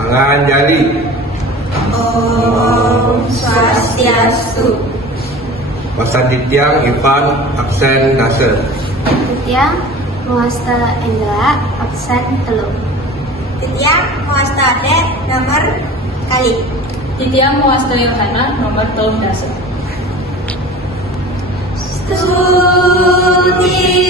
Anganjali. Om Swastiastu. Wasadityang Ivan absen Nasr. Tityang Muasta Endra absen Teluk. Tityang Muasta Adet nomor kali. Tityang Muasta Yohana nomor 12. Stuti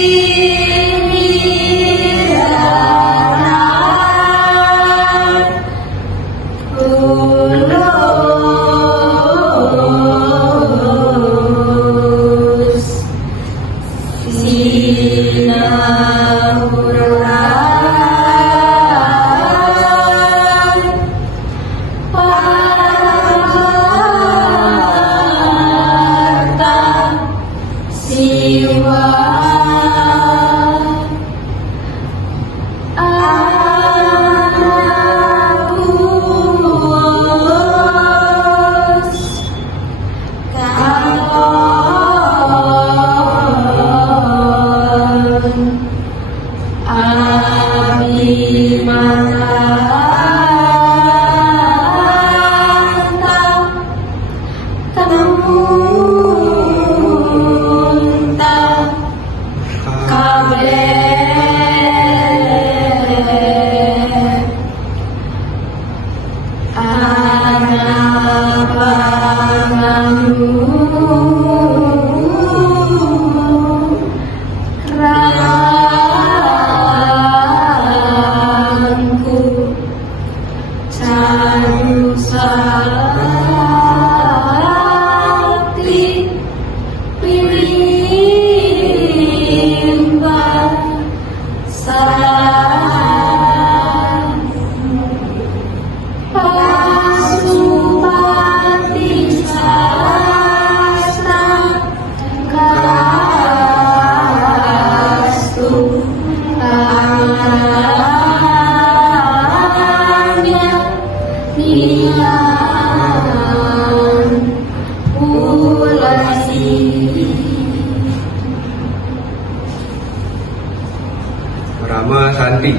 Rama Santi.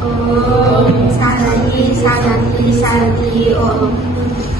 Om Santi Santi Santi Om.